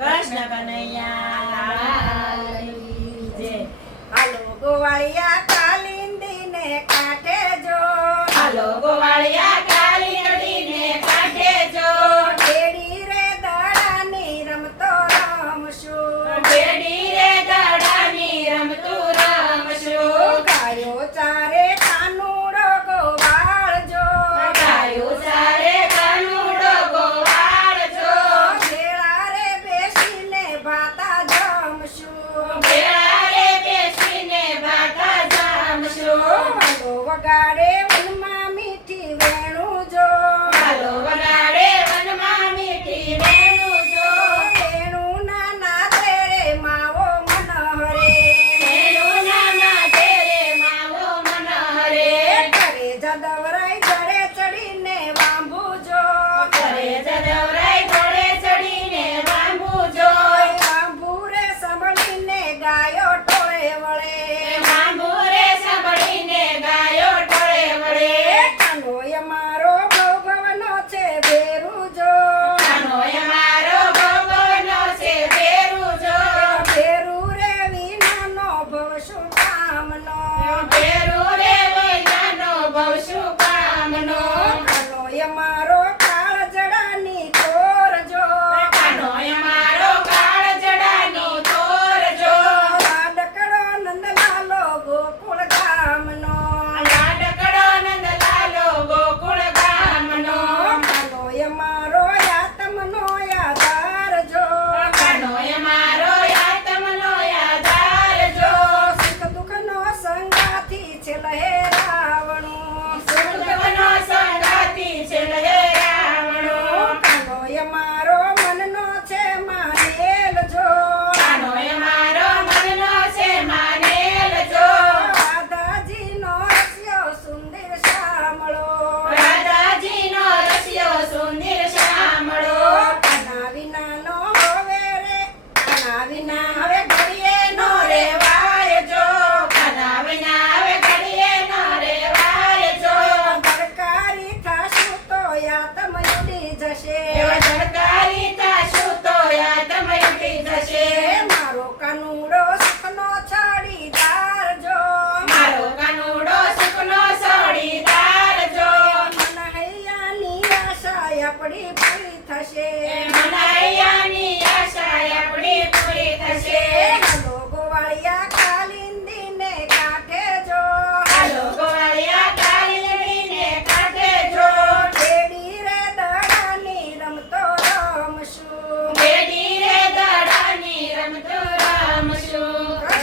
કૃષ્ણ કનૈયા લાલ કી જય. હાલો ગોવાળિયા કાલિંદીને કાંઠે જો, હાલો ગોવાળિયા કાલિંદીને કાંઠે જો, બેડી રે દડાની રમતો રમશું, બેડી રે દડાની રમતું રમશું. ગાયો ચારે કાનુડો ગોવાળજો, ગાયો ચારે કાનુડો ગોવાળજો, ભેળા રે બેસીને ભાતા જમશું, ભેળા રે બેસીને ભાતા જમશું. હાલો વગાડે વનમાં મીઠી વેણું જો, હાલો વગાડે વનમાં મીઠી વેણું જો, વેણું ના નાદે રે માવો મનહરે, વેણું ના નાદે રે માવો મનહરે. ઘરે જદવરાઈ જડે ચડીને વાંભુ જો, ઘરે જદવરાઈ ઘોડે ચડીને વાંભુ જો, વાંભુ રે સંભળીને ગાયો ટોળે વળે, વાંભુ રે સાંભળીને ગાયો ટોળે વળે. કાનોય મારો ભવનો છે ભેરું જો, કાનોય મારો ભવનો છે ભેરું જો, ભેરું રે વિનાનો ભવ શું કામનો, ભેરું રે વિનાનો ભવ શું કામનો. કાનોય મારો કાળજડાની કોર જો, કાનોય મારો કાળજડાની ચોર જો, લાડકડો નંદલાલો ગોકુળ ગામનો, લાડકડો નંદલાલો ગોકુળ ગામનો. કાનોય મારો યાતમનો યાદાર જો, કાનોય મારો યાતમનો યાદાર જો, સુખ દુઃખનો સંગાથી છે લહેરાવણું, સુખ દુઃખનો સંગાતી છે લહેરાવણો. કાનોય મારો મનનો છે માનેલ જો, કાનોય મારો મનનો છે માનેલ જો, રાધાજીનો રસ્યો સુંદર શ્યામળો, રાધાજીનો રસ્યો સુંદર શ્યામળો. કાના વિનાનો હવે રે, કાના વિના હવે ઘડીએ નો રેવાય જો, કાના વિના હવે ઘડીએ ન રેવાય જો, સરકારી થાશું તો યાતમ ઉડી જશે, એવા સરકારી થાશું તો યાતમ ઉઠી જશે. મારો કાનુડો સુખનો છડીદાર જો, મારો કાનુડો સુખનો સળીદાર જો, મનહૈયાની આશા આપણી પૂરી થશે, મનૈયાની આશા આપણી પૂરી થશે. હાલો ગોવાળિયા કાલિંદીને કાંઠે જો, હાલો ગોવાળિયા કાલિંદીને કાંઠે જો, બેડી રે દડાની રમતો રમશું, બેડી રે દડાની રમતો રમશું.